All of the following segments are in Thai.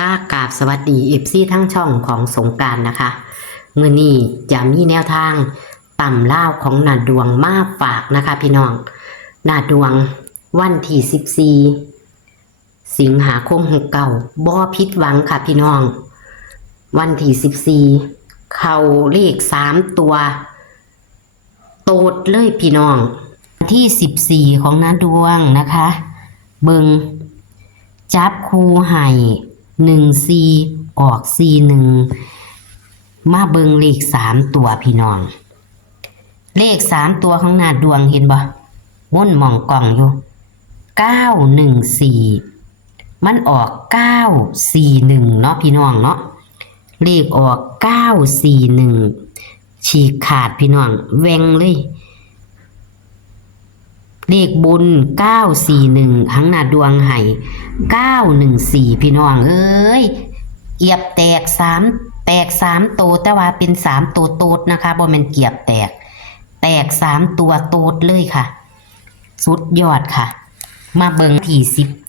ค่ะกราบสวัสดีทั้งช่องของสงกรานต์นะคะมื้อนี้จะมีแนวทางต่ำล่าวของนาดวงมาฝากนะคะพี่น้องนาดวงวันที่14สิงหาคม69บ่ผิดหวังค่ะพี่น้องวันที่14เข้าเลข3ตัวโตดเลยพี่น้องที่14ของนาดวงนะคะเบิงจับคู่ให้1 4ออก4 1มาเบิงเลข3ตัวพี่น้องเลข3ตัวของนาดวงเห็นบ่ม่นมองกล่องอยู่914มันออก941เนาะพี่น้องเนาะเลขออก941ฉีกขาดพี่น้องแวงเลยเลขบุญ941หังนาดวงให้914พี่น้องเอ้ยเกียบแตก3โตแต่ว่าเป็น3โตโตดนะคะบ่แม่นเกียบแตก3ตัวโตดเลยค่ะสุดยอดค่ะมาเบิ่งที่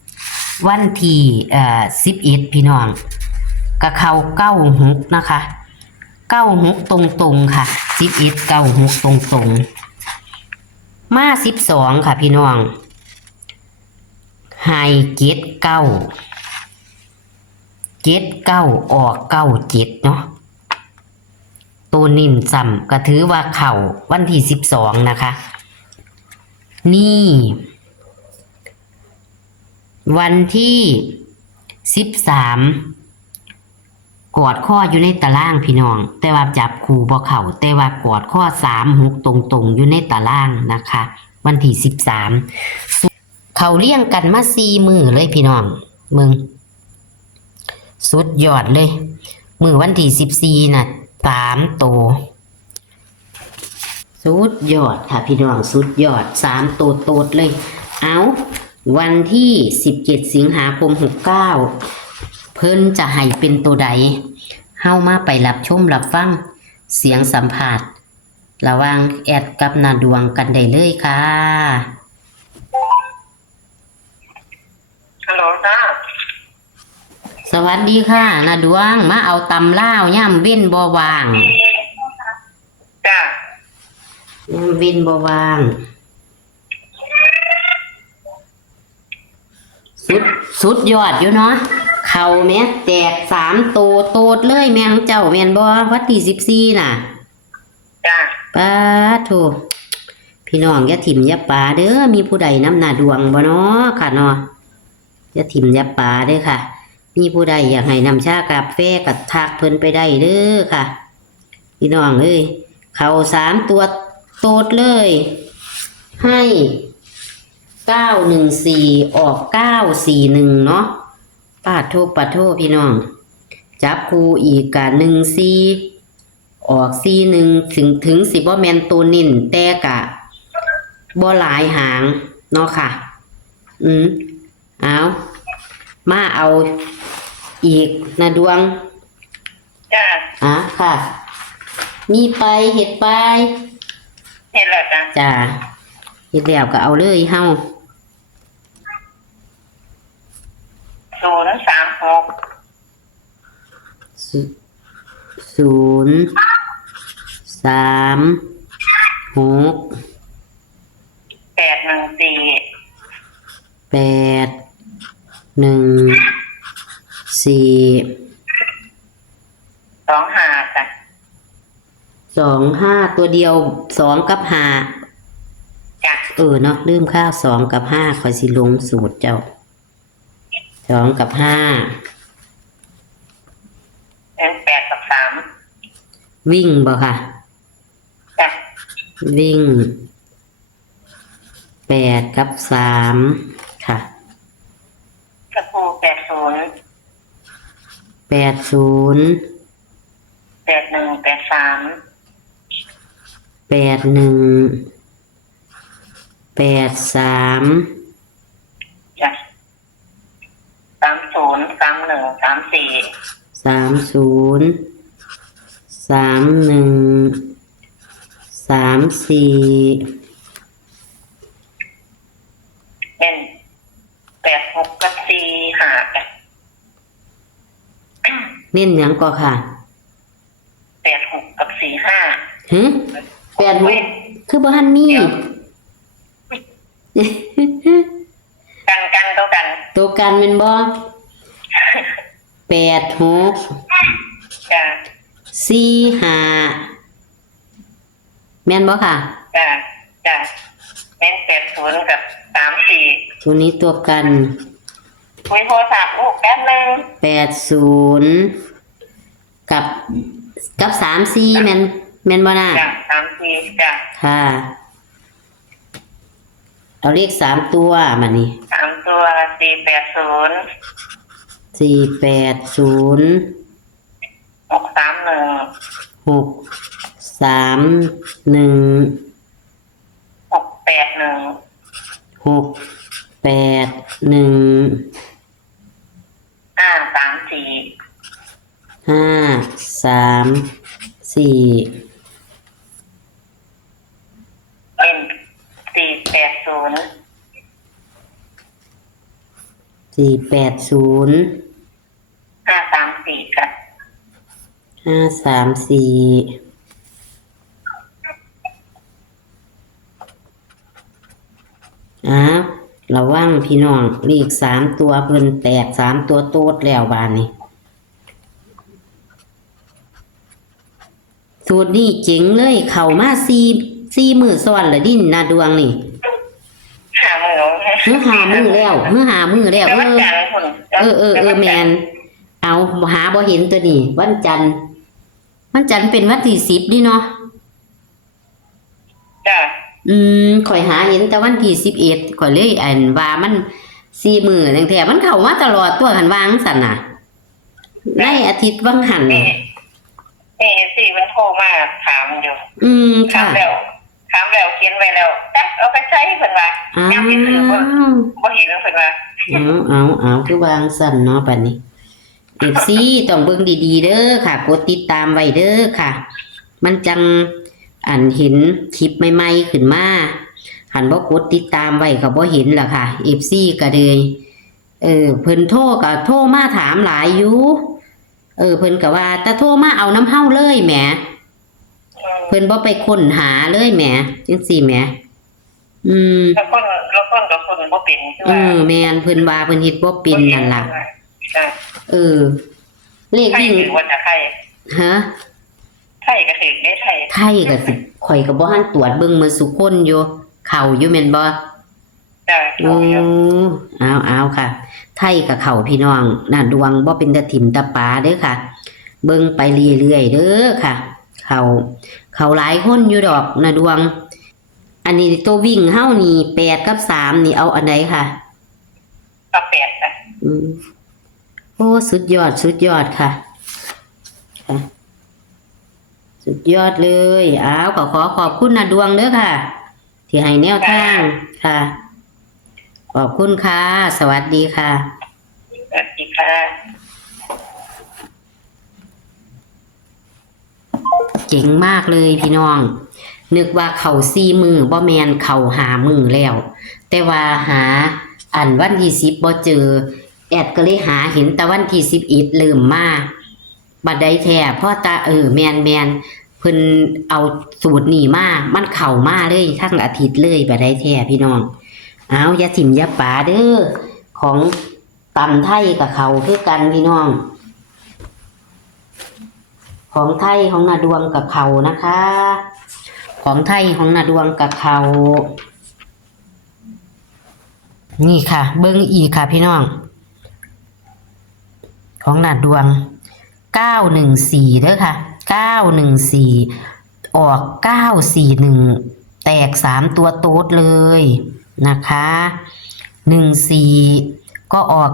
10วันที่11พี่น้องก็เข้า96นะคะ96ตรงๆค่ะ11 96ตรงๆมา12ค่ะพี่น้องไฮเกต9ออก97เนาะตัวนิ่มซ้ำก็ถือว่าเข่าวันที่12นะคะนี่วันที่13กอดข้ออยู่ในตารางพี่น้องแต่ว่าจับคู่บ่เข้าแต่ว่ากอดข้อ36ตรงๆอยู่ในตารางนะคะวันที่13เขาเรียงกันมา4มื้อเลยพี่น้องมึงสุดยอดเลยมื้อวันที่14น่ะ3โตสุดยอดค่ะพี่น้องสุดยอด3โตโตดเลยเอาวันที่17สิงหาคม69เพิ่นจะให้เป็นตัวใดเฮามาไปรับชมรับฟังเสียงสัมภาษณ์ระหว่างแอดกับนาดวงกันได้เลยค่ะฮัลโหลจ้าสวัสดีค่ะนาดวงมาเอาตำล่าวย่ำเว้นบ่ว่างจ้าย่ำเว้นบ่ว่างสุดยอดอยู่เนาะเขาแม่แตก3โตดเลยแม่ของเจ้าแม่นบ่วันที่14น่ะจ้าป้าโถพี่น้องอย่าถิ่มอย่าปาเด้อมีผู้ใดนำนาดวงบ่เนาะค่ะเนาะอย่าถิ่มอย่าปาเด้อค่ะมีผู้ใดอยากให้นำชากาแฟกับทักเพิ่นไปได้เด้อค่ะพี่น้องเอ้ยเขา3ตัวโตดเลยให้914ออก941เนาะปาโทพี่น้องจับคู่อีกกะ14ออก41ถึงสิบ่แม่นตัวนิ่นแต่กะบ่หลายหางเนาะค่ะเอามาเอาอีกนะดวงจ้าค่ะมีไปเฮ็ดไปเห็นแล้วจ้าจ้าเฮ็ดแล้วก็เอาเลยเฮา036 814 25ตัวเดียว2กับ5จ้าเนาะลืมข้าว2กับ5ข่อยสิลงสูตรเจ้า2กับ5เป็น8กับ3วิ่งบ่ค่ะจ้าวิ่ง8กับ3ค่ะกระปู80 81 83จ้ะ30 31 34เป็น86กับ45จ้ะ เน้นหยังก็ค่ะ 86กับ45หึ86คือบ่ทันมี กันตัวกัน ตัวกันแม่นบ่86 จ้ะ 45แม่นบ่ค่ะ จ้ะแม่น80กับ34ตัวนี้ตัวกันมีโทรศัพท์ลูกแป๊บนึง80กับ34แม่นบ่น่ะ จ้ะ34จ้ะ ค่ะ เอาเลข3ตัวมานี่3ตัว480 631 เป็น534ค่ะระวังพี่น้องเลข3ตัวเพิ่นแตก3ตัวโตดแล้วบาดนี้สูตรนี้เจ๋งเลยเข้ามา4มื้อซ้อนแล้วดินาดวงนี่ หามือ หามื้อแล้วแม่นเอาหาบ่เห็นตัวนี้วันจันทร์เป็นวันที่10นี่เนาะ จ้ะ ข่อยหาเห็นแต่วันที่11ข่อยเลยว่ามัน4มื้อจังแท้มันเข้ามาตลอดตัวหันวางซั่นน่ะในอาทิตย์วังหันน่ะนี่มันโทรมาถามอยู่ค่ะถามแล้วเขียนไว้แล้วจักเอาไปใช้เพิ่นว่ายังสิซื้อบ่เห็นเพิ่นว่าเอาคือวางซั่นเนาะบัดนี้ FC ต้องเบิ่งดีๆเด้อค่ะกดติดตามไว้เด้อค่ะ มันจังเห็นคลิปใหม่ๆขึ้นมาหันบ่กดติดตามไว้ก็บ่เห็นล่ะค่ะ FC ก็เลยเพิ่นโทรก็โทรมาถามหลายอยู่เพิ่นก็ว่าแต่โทรมาเอาน้ำเฮาเลยแหมเพิ่นบ่ไปค้นหาเลยแหมจังซี่แหมแล้วคนก็คนบ่เป็นแม่นเพิ่นว่าเพิ่นเฮ็ดบ่เป็นนั่นล่ะเลขวิ่งว่าจะฮะไทยก็คือได้ไทยก็สิข่อยก็บ่ทันตรวจเบิ่งมื้อสุคนอยู่เข้าอยู่แม่นบ่จ้ะเอาค่ะไทยกับเข้าพี่น้องน่ะดวงบ่เป็นตะถิ่มตะปาเด้อค่ะเบิ่งไปเรื่อยๆเด้อค่ะเข้าหลายคนอยู่ดอกน่ะดวงอันนี้ตัววิ่งเฮานี่8กับ3นี่เอาอันใดค่ะก็8จ้ะโอ้สุดยอดค่ะสุดยอดเลยก็ขอขอบคุณนะดวงเด้อค่ะที่ให้แนวทางค่ะขอบคุณค่ะสวัสดีค่ะสวัสดีค่ะเจ๋งมากเลยพี่น้องนึกว่าเขา4มื้อบ่แม่นเขา5มื้อแล้วแต่ว่าหาวันที่10บ่เจอแอดก็เลยหาเห็นแต่วันที่11เริ่มมาบัดใดแท้พ่อตาแม่นเพิ่นเอาสูตรนี้มามันเข้ามาเลยทั้งอาทิตย์เลยบัดใดแท้พี่น้องอย่าถิ่มอย่าป๋าเด้อของตำไทยกับเขาคือกันพี่น้องของไทยของนาดวงกับเขานะคะของไทยของนาดวงกับเขานี่ค่ะเบิ่งอีกค่ะพี่น้องของนาดวง914เด้อค่ะ914ออก941แตก3ตัวโต๊ดเลยนะคะ14ก็ออก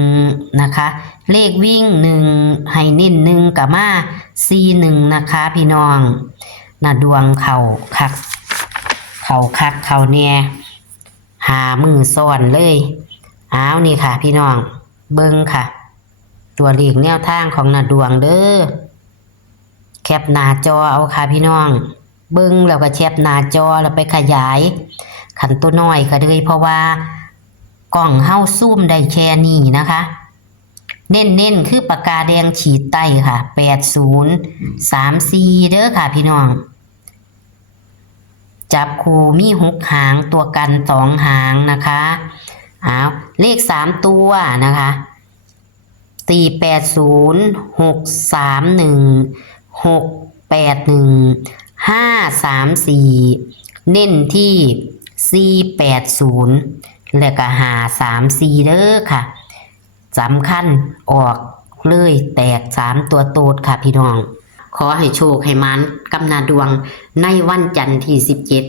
41นะคะเลขวิ่ง1ให้นิ่น1กับมา41นะคะพี่น้องน่ะดวงเข่าคักเข่าแน่หามือซ้อนเลยนี่ค่ะพี่น้องเบิ่งค่ะตัวเลขแนวทางของน่ะดวงเด้อแคปหน้าจอเอาค่ะพี่น้องเบิ่งแล้วก็แคปหน้าจอแล้วไปขยายขันตัวน้อยก็เลยเพราะว่ากล้องเฮาซูมได้แค่นี้นะคะ เน้นคือปากกาแดงขีดใต้ค่ะ8034เด้อค่ะพี่น้องจับคู่มี6หางตัวกัน2หางนะคะเลข3ตัวนะคะ480 631 681 534เน้นที่480และก็534เด้อค่ะสำคัญออกเลยแตก3ตัวโตดค่ะพี่น้องขอให้โชคให้มันกำนาดวงในวันจันทร์ที่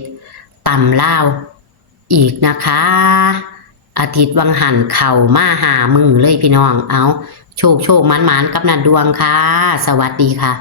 17ต่ำลาวอีกนะคะอาทิตย์วังหันเข่ามาหามือเลยพี่น้องเอาโชคมันกับนาดวงค่ะสวัสดีค่ะ